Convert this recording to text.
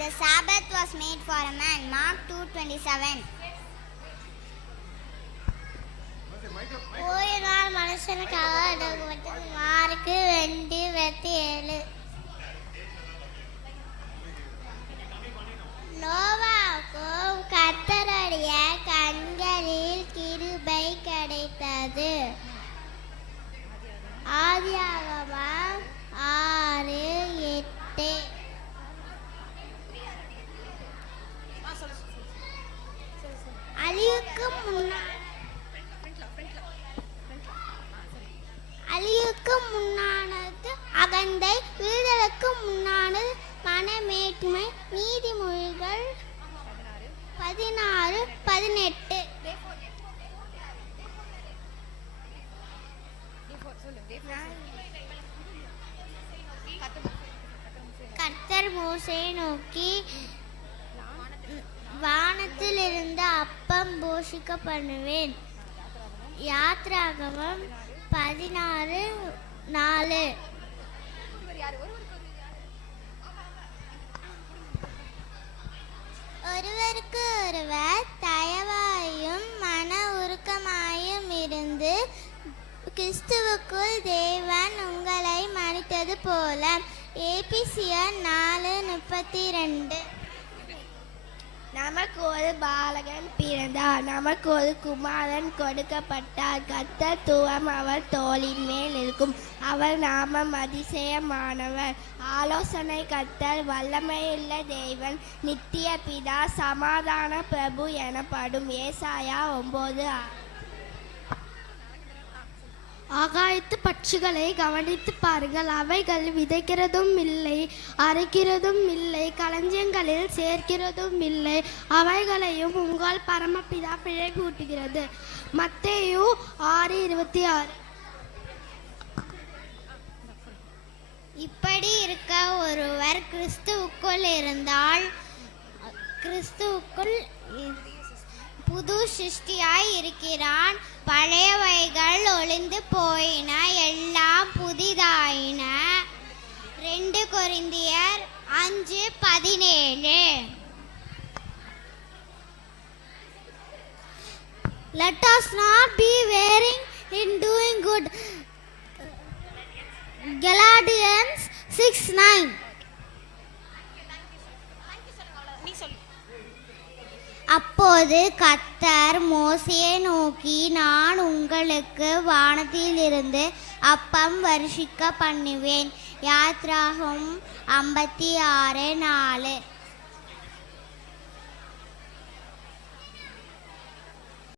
The Sabbath was made for a man. Mark 2:27. ஓய்வு நாள் மனுஷனுக்காக mark 2:7. நோவாவுக்கும் கர்த்தருடைய கண்களில் கிருபை கிடைத்தது. ஆதியாகமம் 6:8. அழிவுக்கு முன்னானது அகந்தை, விடுதலுக்கு முன்னானது மனமேட்மை. நீதிமொழிகள் 16:18. கர்த்தர் மோசேயை நோக்கி, வானத்திலிருந்து அப்பம் போஷிக்க பண்ணுவேன். யாத்ராகமம் 16:4. ஒருவருக்கு ஒருவர் தயவாயும் மன உருக்கமாயும் இருந்து கிறிஸ்துவுக்குள் தேவன் உங்களை மன்னித்தது போல. எபேசியர் 4:32. நமக்கு ஒரு பாலகன் பிறந்தார், நமக்கு ஒரு குமாரன் கொடுக்கப்பட்டார். கர்த்தத்துவம் அவர் தோளின் மேல் இருக்கும். அவர் நாமம் அதிசயமானவர், ஆலோசனை கர்த்தர், வல்லமையுள்ள தேவன், நித்திய பிதா, சமாதான பிரபு எனப்படும். ஏசாயா 9:6. ஆகாயத்து பட்சிகளை கவனித்து பாருங்கள், அவைகள் விதைக்கிறதும் இல்லை, அரைக்கிறதும் இல்லை, களஞ்சியங்களில் சேர்க்கிறதும் இல்லை, அவைகளையும் உங்கள் பரமபிதா பிழை கூட்டுகிறது. மத்தேயு 6:26. இப்படி இருக்க ஒருவர் கிறிஸ்துவுக்குள் இருந்தால் கிறிஸ்துவுக்குள் புது சிருஷ்டியாய் இருக்கிறான். பழையவைகள் ஒளிந்து போயின, எல்லாம் புதிதாயின. 2 கொரிந்தியர் 5:17. Let us not be wearing in doing good. Galatians 6:9. அப்போது கர்த்தர் மோசேயை நோக்கி, நான் உங்களுக்கு வானத்திலிருந்து அப்பம் வருஷிக்க பண்ணுவேன். யாத்ராகமம் 56:4.